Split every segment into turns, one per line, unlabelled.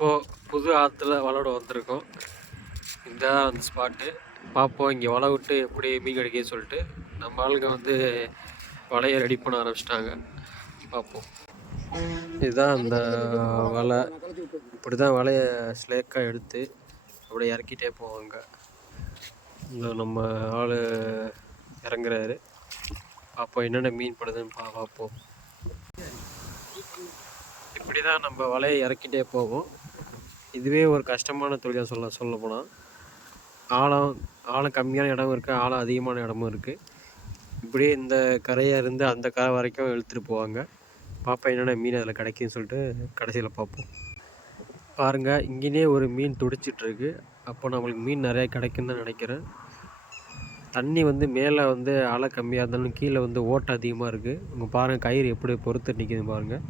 இப்போது புது ஆற்றுல வளட வந்திருக்கோம். இதுதான் அந்த ஸ்பாட்டு பார்ப்போம் இங்கே வலை விட்டு எப்படி மீன் கிடைக்குதுன்னு சொல்லிட்டு. நம்ம ஆளுங்க வந்து வலையை ரெடி பண்ண ஆரம்பிச்சிட்டாங்க. பார்ப்போம் இதுதான் அந்த வலை. இப்படி தான் வலையை ஸ்லேக்காக எடுத்து அப்படியே இறக்கிட்டே போவாங்க. இந்த நம்ம ஆள் இறங்குறாரு. பார்ப்போம் என்னென்ன மீன் படுதுன்னு பா பார்ப்போம் இப்படி தான் நம்ம வலையை இறக்கிட்டே போவோம். இதுவே ஒரு கஷ்டமான தொழிலாக சொல்ல சொல்ல போனால் ஆழம் ஆழம் கம்மியான இடமும் இருக்குது ஆழம் அதிகமான இடமும் இருக்குது இப்படியே இந்த கரையாக இருந்து அந்த கரை வரைக்கும் இழுத்துட்டு போவாங்க. பார்ப்போம் என்னென்ன மீன் அதில் கிடைக்குன்னு சொல்லிட்டு கடைசியில் பார்ப்போம் பாருங்கள் இங்கேயே ஒரு மீன் துடிச்சிட்ருக்கு அப்போ நம்மளுக்கு மீன் நிறையா கிடைக்குன்னு தான் நினைக்கிறேன். தண்ணி வந்து மேலே வந்து அலை கம்மியாக இருந்தாலும் கீழே வந்து ஓட்டை அதிகமாக இருக்குது உங்கள் பாருங்கள் கயிறு எப்படி பொறுத்து நிற்கிது பாருங்கள்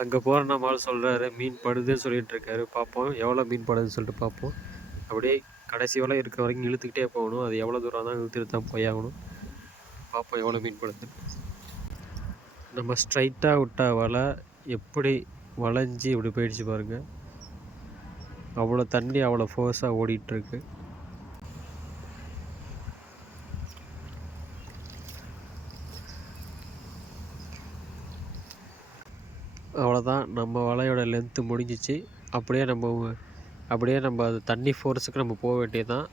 அங்கே போகிற நம்ம சொல்கிறாரு மீன் படுதுன்னு சொல்லிட்டு இருக்காரு பார்ப்போம் எவ்வளோ மீன் படுதுன்னு சொல்லிட்டு பார்ப்போம் அப்படியே கடைசி வரை இருக்கிற வரைக்கும் இழுத்துக்கிட்டே போகணும். அது எவ்வளோ தூரம் தான் இழுத்துட்டு தான் போயாகணும் பார்ப்போம் எவ்வளோ மீன் படுது. நம்ம ஸ்ட்ரைட்டாக விட்டா வலை எப்படி வளைஞ்சி இப்படி போயிடுச்சு பாருங்கள் அவ்வளோ தண்ணி அவ்வளோ ஃபோர்ஸாக ஓடிட்டுருக்கு. அவ்வளோதான் நம்ம வலையோட லென்த்து முடிஞ்சிச்சு. அப்படியே நம்ம அப்படியே நம்ம அது தண்ணி ஃபோர்ஸுக்கு நம்ம போக வேண்டியதுதான்.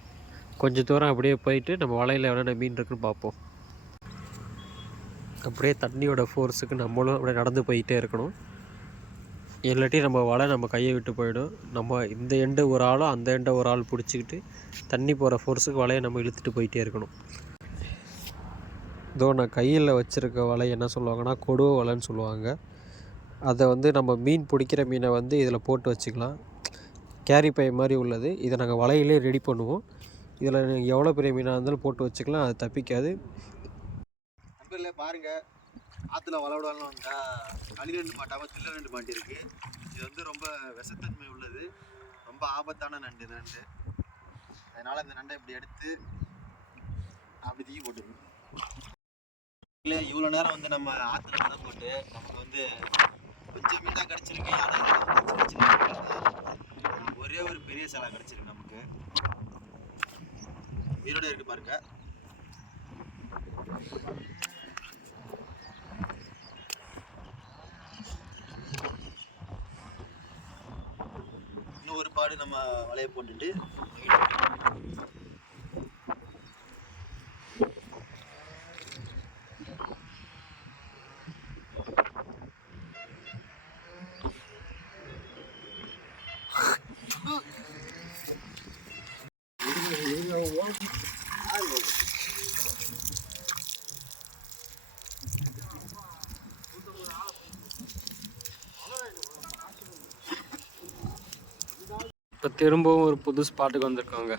கொஞ்சம் தூரம் அப்படியே போயிட்டு நம்ம வலையில் என்னென்ன மீன் இருக்குன்னு பார்ப்போம். அப்படியே தண்ணியோட ஃபோர்ஸுக்கு நம்மளும் அப்படியே நடந்து போயிட்டே இருக்கணும். இல்லாட்டி நம்ம வலை நம்ம கையை விட்டு போயிடும். நம்ம இந்த எண்டு ஒரு ஆளும் அந்த எண்டை ஒரு ஆள் பிடிச்சிக்கிட்டு தண்ணி போகிற ஃபோர்ஸுக்கு வலையை நம்ம இழுத்துட்டு போயிட்டே இருக்கணும். இதோ நான் கையில் வச்சுருக்க வலை என்ன சொல்லுவாங்கன்னா கொடுவ வலைன்னு சொல்லுவாங்க. அதை வந்து நம்ம மீன் பிடிக்கிற மீனை வந்து இதில் போட்டு வச்சுக்கலாம். கேரி பை மாதிரி உள்ளது. இதை நாங்கள் வலையிலே ரெடி பண்ணுவோம். இதில் நீங்கள் எவ்வளோ பெரிய மீனாக இருந்தாலும் போட்டு வச்சுக்கலாம். அது தப்பிக்காது.
நண்பர்களே பாருங்க. ஆற்றுல வளவிடலாம் களி ரெண்டு மாட்டாமல் தில்ல ரெண்டு மாட்டிருக்கு இது வந்து ரொம்ப விஷத்தன்மை உள்ளது. ரொம்ப ஆபத்தான நண்டு நண்டு. அதனால் இந்த நண்டை இப்படி எடுத்து அப்படி தூக்கி போட்டுருக்கோம் இல்லை இவ்வளோ நேரம் வந்து நம்ம ஆற்றுல போட்டு நமக்கு வந்து கொஞ்சம் மீன் தான் கிடச்சிருக்கு ஆனால் ஒரே ஒரு பெரிய சிலை கிடச்சிருக்கு நமக்கு. ஈரோடு இருக்கு பாருங்க. இன்னும் ஒரு பாடு நம்ம வலையை போட்டுட்டு
இப்போ திரும்பவும் ஒரு புது ஸ்பாட்டுக்கு வந்திருக்கோங்க.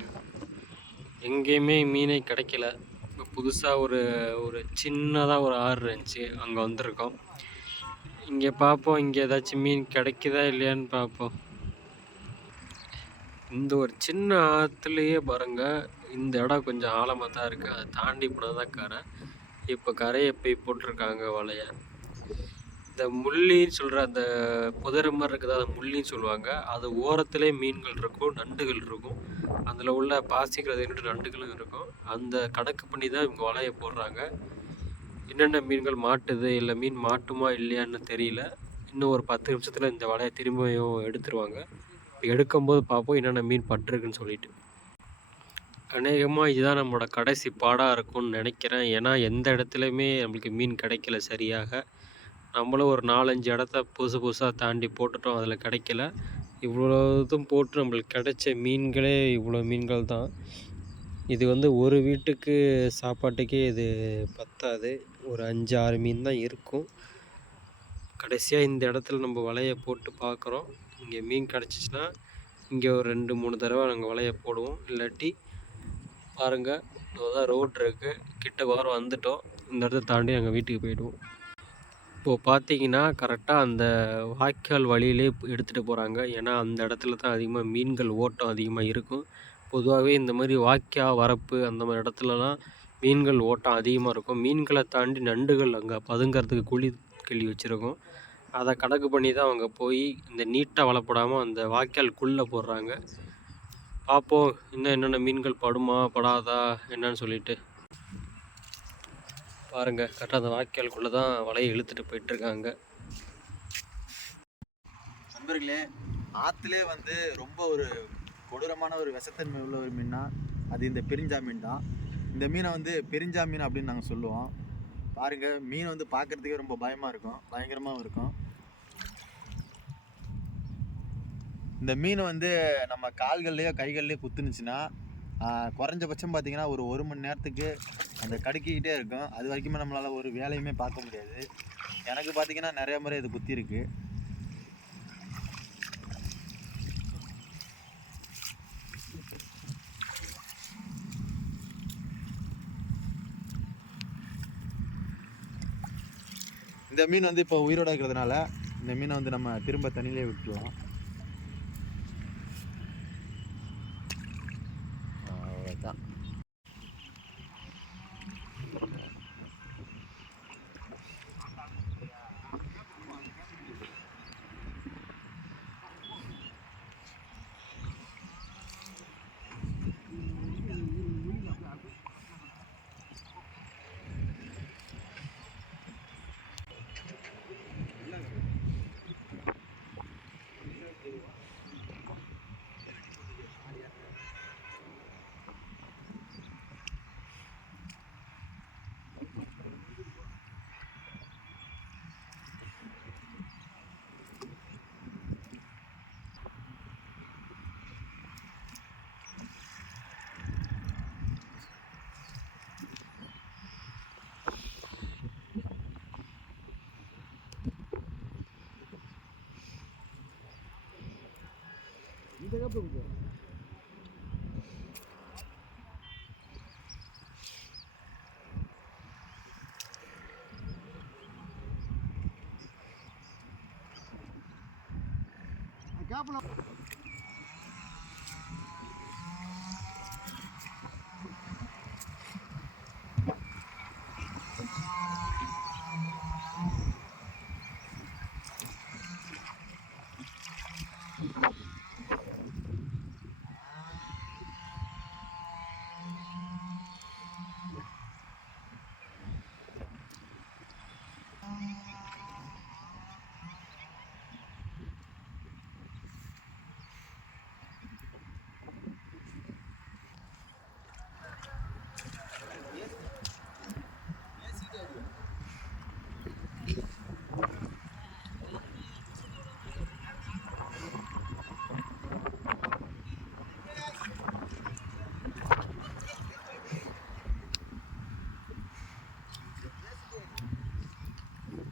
எங்கேயுமே மீனே கிடைக்கல. இப்போ புதுசாக ஒரு ஒரு சின்னதாக ஒரு ஆறு இருந்துச்சு. அங்கே வந்திருக்கோம். இங்கே பார்ப்போம் இங்கே ஏதாச்சும் மீன் கிடைக்குதா இல்லையான்னு பார்ப்போம் இந்த ஒரு சின்ன ஆற்றுலையே பாருங்க. இந்த இடம் கொஞ்சம் ஆழமாக தான் இருக்குது அதை தாண்டி போனால் தான் கரை. இப்போ கரையை போய் போட்டிருக்காங்க வலையை. இந்த முள்ளின்னு சொல்கிற அந்த புதர் மாதிரி இருக்குது அது முள்ளின்னு சொல்லுவாங்க. அது ஓரத்துலேயே மீன்கள் இருக்கும் நண்டுகள் இருக்கும். அதில் உள்ள பாசிக்கிறது நண்டுகளும் இருக்கும். அந்த கணக்கு பண்ணி தான் இவங்க வலையை போடுறாங்க. என்னென்ன மீன்கள் மாட்டுது இல்லை மீன் மாட்டுமா இல்லையான்னு தெரியல. இன்னும் ஒரு பத்து நிமிஷத்தில் இந்த வலையை திரும்பியும் எடுத்துருவாங்க. எடுக்கும்போது பார்ப்போம் என்னென்ன மீன் பட்டிருக்குன்னு சொல்லிட்டு. அநேகமாக இதுதான் நம்மளோட கடைசி பாடாக இருக்கும்னு நினைக்கிறேன். ஏன்னா எந்த இடத்துலையுமே நம்மளுக்கு மீன் கிடைக்கல சரியாக. நம்மளும் ஒரு நாலஞ்சு இடத்த புதுசு புதுசாக தாண்டி போட்டுட்டோம். அதில் கிடைக்கல. இவ்வளோ இதுவும் போட்டு நம்மளுக்கு கிடைச்ச மீன்களே இவ்வளோ மீன்கள் தான். இது வந்து ஒரு வீட்டுக்கு சாப்பாட்டுக்கே இது பத்தாது. ஒரு அஞ்சு ஆறு மீன் தான் இருக்கும். கடைசியாக இந்த இடத்துல நம்ம வலையை போட்டு பார்க்குறோம். இங்கே மீன் கிடச்சிச்சின்னா இங்கே ஒரு ரெண்டு மூணு தடவை நாங்கள் வலையை போடுவோம். இல்லாட்டி பாருங்கள் தான் ரோட் இருக்குது கிட்ட வாரம் வந்துட்டோம். இந்த இடத்த தாண்டி நாங்கள் வீட்டுக்கு போயிடுவோம். இப்போது பார்த்தீங்கன்னா கரெக்டாக அந்த வாய்க்கால் வழியிலே எடுத்துகிட்டு போகிறாங்க ஏன்னா அந்த இடத்துல தான் அதிகமாக மீன்கள் ஓட்டம் அதிகமாக இருக்கும். பொதுவாகவே இந்த மாதிரி வாய்க்கா வரப்பு அந்த மாதிரி இடத்துலலாம் மீன்கள் ஓட்டம் அதிகமாக இருக்கும். மீன்களை தாண்டி நண்டுகள் அங்கே பதுங்கிறதுக்கு குழி கிள்ளி வச்சுருக்கோம். அதை கணக்கு பண்ணி தான் அவங்க போய் இந்த நீட்டாக வளப்படாமல் அந்த வாய்க்கால்குள்ளே போடுறாங்க. பார்ப்போம் இன்னும் என்னென்ன மீன்கள் படுமா படாதா என்னன்னு சொல்லிட்டு. பாருங்கள் கரெக்டாக அந்த வாய்க்காலுக்குள்ளே தான் வலையை இழுத்துட்டு போயிட்டுருக்காங்க.
நண்பர்களே ஆற்றுலே வந்து ரொம்ப ஒரு கொடூரமான ஒரு விஷத்தன்மை உள்ள ஒரு மீன்னா அது இந்த பெரிஞ்சா மீன் தான். இந்த மீனை வந்து பெரிஞ்சா மீன் அப்படின்னு நாங்கள் சொல்லுவோம். பாருங்க மீன் வந்து பார்க்கறதுக்கே ரொம்ப பயமாக இருக்கும் பயங்கரமாகவும் இருக்கும். இந்த மீன் வந்து நம்ம கால்கள்லேயோ கைகள்லேயோ குத்துனுச்சுன்னா குறைஞ்சபட்சம் பார்த்தீங்கன்னா ஒரு ஒரு மணி நேரத்துக்கு அந்த கடுக்கிக்கிட்டே இருக்கும். அது வரைக்குமே நம்மளால் ஒரு வேலையுமே பார்க்க முடியாது. எனக்கு பார்த்தீங்கன்னா நிறைய முறை இது குத்தி இருக்கு இந்த மீன் வந்து இப்போ உயிரோட இருக்கிறதுனால இந்த மீனை வந்து நம்ம திரும்ப தண்ணியிலே விட்டுருவோம். கேப்பலாம்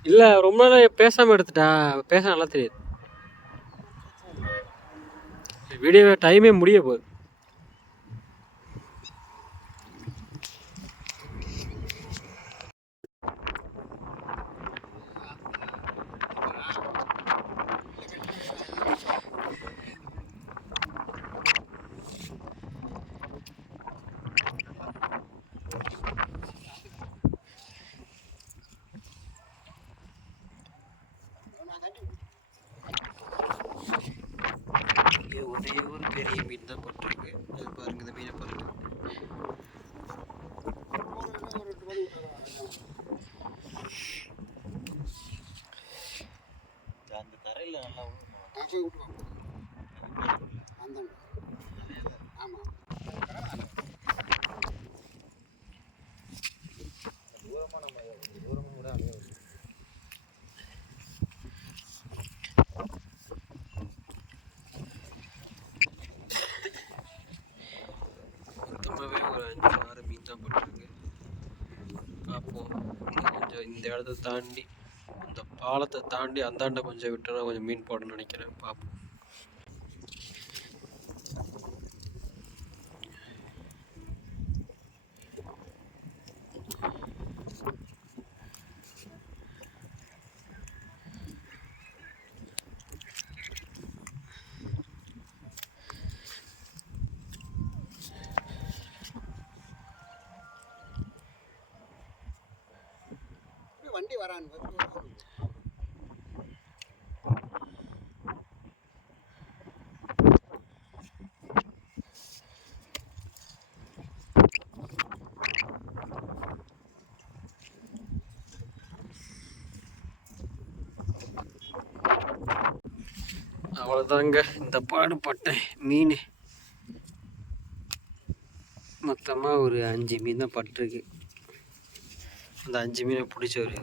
இல்லை ரொம்ப நாள் பேசாமல் எடுத்துட்டா பேச நல்லா தெரியாது. வீடியோ டைமே முடிய போகுது இங்கே ஒரே ஒரு பெரிய மீன் தான் பட்டிருக்கு அது பாருங்க இந்த மீனை பாருங்க
அந்த தரையில் நல்லா தூரமாக நம்ம தூரமாக கூட அலைய
மொத்தமாகவே ஒரு அஞ்சு ஆறு மீன் தான் கொஞ்சம் இந்த இடத்த தாண்டி காலத்தை தாண்டி அந்தாண்ட கொஞ்சம் விட்டுனா கொஞ்சம் மீன் போடணும்னு நினைக்கிறேன் பார்ப்போம்
வண்டி வரான்.
அவ்வளோதாங்க இந்த பாடுபட்டேன் மீன். மொத்தமாக ஒரு அஞ்சு மீன் தான் பட்டிருக்கு. அந்த அஞ்சு மீனை பிடிச்ச ஒரு